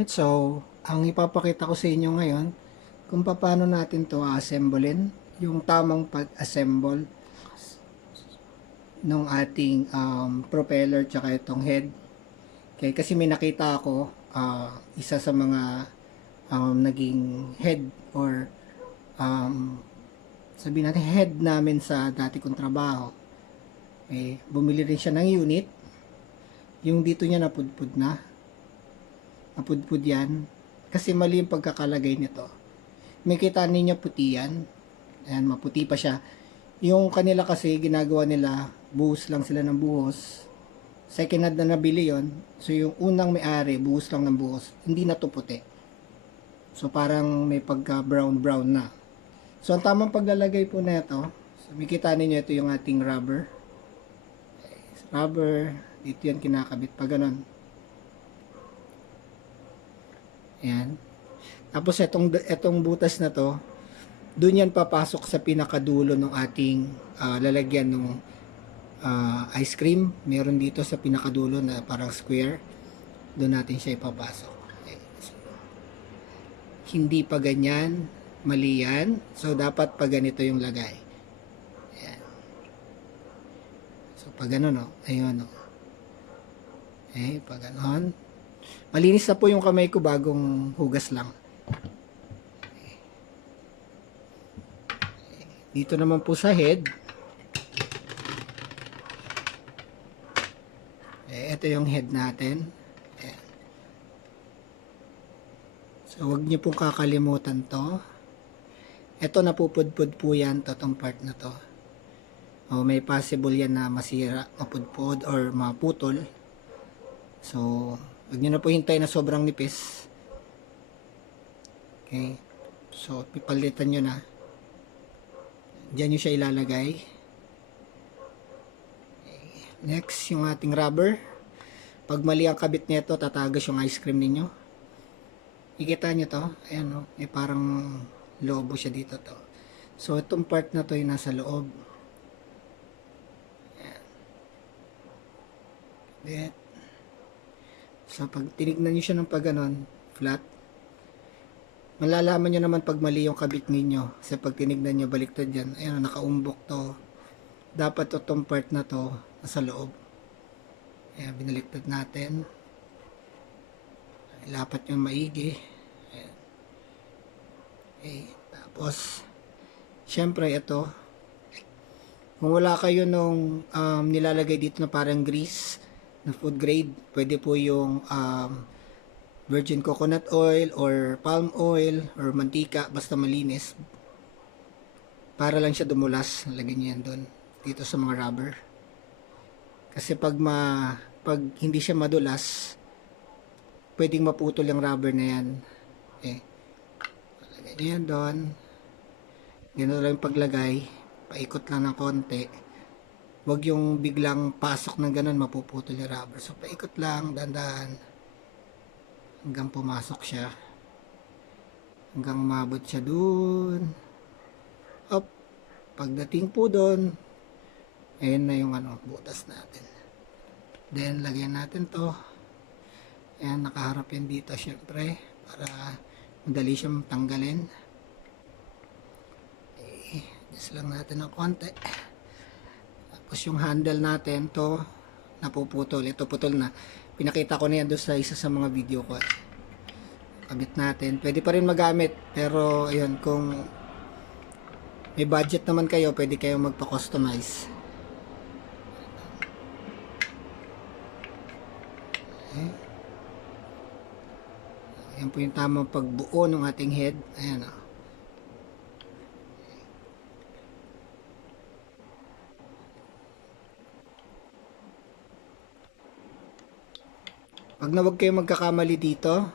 Alright, so ang ipapakita ko sa inyo ngayon kung paano natin to assemblein, yung tamang pag-assemble ng ating propeller tsaka itong head. Okay, kasi may nakita ako, isa sa mga naging head or um, sabihin natin head namin sa dati kong trabaho. Bumili rin siya ng unit, yung dito niya napudpud na. Napudpud yan kasi mali yung pagkakalagay nito. May kita ninyo puti yan. Ayan, maputi pa siya. Yung kanila kasi ginagawa nila, buhos lang sila ng buhos. Second hand na nabili yon. So yung unang may-ari, buhos lang ng buhos. Hindi na to puti. So parang may pagka brown na. So ang tamang paglalagay po na ito, so makita ninyo ito yung ating rubber. Rubber, dito yan kinakabit pa ganun. Ayan. Tapos itong butas na to, doon yan papasok sa pinakadulo ng ating lalagyan ng ice cream. Meron dito sa pinakadulo na parang square. Doon natin siya ipapasok. Okay. So, hindi pa ganyan, mali yan. So dapat pa ganito yung lagay. Ayan. So pag gano'n, no? Ayun, no? Okay, pag gano'n. Malinis na po yung kamay ko, bagong hugas lang. Dito naman po sa head. Ito yung head natin. Ayan. So, huwag niyo pong kakalimutan to. Ito napupudpud po yan, itong part na to. May possible yan na masira, mapudpud, or maputol. So, huwag nyo na po hintay na sobrang nipis. Okay. So, pipalitan nyo na. Diyan nyo siya ilalagay. Okay. Next, yung ating rubber. Pag mali ang kabit nito, tatagas yung ice cream ninyo. Ikita nyo to. Ayan, no? May parang lobo siya dito to. So, itong part na to yung nasa loob. Ayan. So, pag tinignan nyo siya ng pag ganon, flat, malalaman nyo naman pag mali yung kabit ninyo. Kasi pag tinignan nyo, baliktad yan. Ayan, nakaumbok to. Dapat itong part na to, nasa loob. Ayan, binaliktad natin. Ilapat yung maigi. Ayan. Okay, tapos, syempre ito, kung wala kayo nung nilalagay dito na parang grease, na food grade, pwede po yung virgin coconut oil or palm oil or mantika, basta malinis, para lang siya dumulas. Lagyan nyo yan doon dito sa mga rubber, kasi pag hindi siya madulas, pwedeng maputol yung rubber na yan. Okay, lagyan nyo yan doon. Ganun lang yung paglagay, paikot lang ng konti. Huwag yung biglang pasok ng ganun, mapuputol yung rubber. So, paikot lang, dandan hanggang pumasok siya. Hanggang umabot siya dun. Up. Pagdating po dun, ayun na yung butas natin. Then, lagyan natin to. Ayan, nakaharap yan dito syempre, para madali siyang tanggalin. Okay, just lang natin ng konti. Tapos yung handle natin, to napuputol. Ito putol na. Pinakita ko na yan doon sa isa sa mga video ko. Kabit natin. Pwede pa rin magamit. Pero, ayun, kung may budget naman kayo, pwede kayo magpa-customize. Okay. Ayan po yung tamang pagbuo ng ating head. Ayan, o. Pag na huwag kayong magkakamali dito,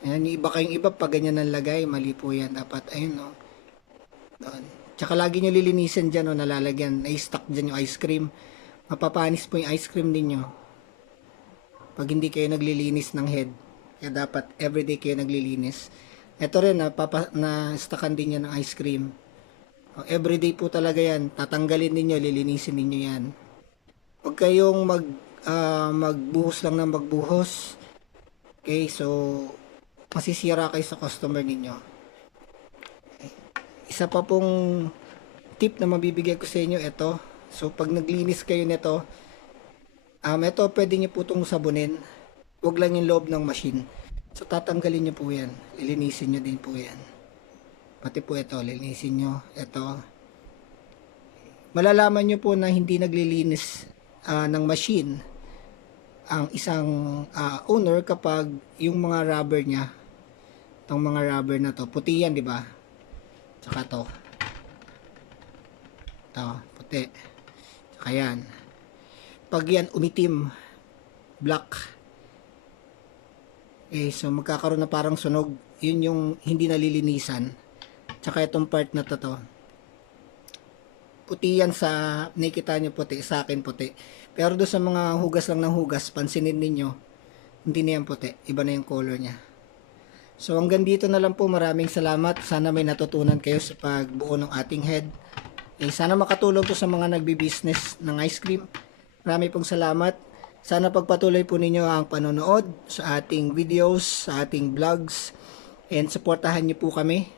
ayan, yung iba kayong iba, pag ganyan ang lagay, mali po yan. Dapat, ayun, no. Doon. Tsaka lagi nyo lilinisin dyan, no, nalalagyan, na-stuck dyan yung ice cream. Mapapanis po yung ice cream ninyo pag hindi kayo naglilinis ng head. Kaya dapat, everyday kayo naglilinis. Ito rin, na-stackan din yan ng ice cream. Everyday po talaga yan. Tatanggalin ninyo, lilinisin ninyo yan. Huwag kayong magbuhos lang ng magbuhos. Okay, so masisira kayo sa customer ninyo. Isa pa pong tip na mabibigay ko sa inyo, ito. So pag naglinis kayo nito, ito pwede nyo po itong sabunin. Huwag lang yung loob ng machine. So tatanggalin nyo po yan. Lilinisin nyo din po yan. Pati po ito, lilinisin nyo. Ito. Malalaman nyo po na hindi naglilinis ng machine ang isang owner kapag yung mga rubber niya, itong mga rubber na to, puti yan, di ba? Tsaka to. Ito, puti. Tsaka yan. Pag yan umitim, black, so magkakaroon na parang sunog. Yun yung hindi nalilinisan. Tsaka itong part na to, puti yan sa, nakikita nyo puti, sa akin puti. Pero doon sa mga hugas lang ng hugas, pansinin ninyo, hindi na yan puti. Iba na yung color niya. So hanggang dito na lang po. Maraming salamat. Sana may natutunan kayo sa pagbuo ng ating head. Sana makatulong to sa mga nagbi-business ng ice cream. Marami pong salamat. Sana pagpatuloy po ninyo ang panonood sa ating videos, sa ating vlogs, and supportahan niyo po kami.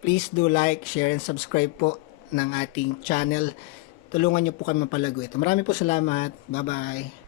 Please do like, share, and subscribe po ng ating channel. Tulungan niyo po kami mapalago ito. Marami po salamat. Bye-bye.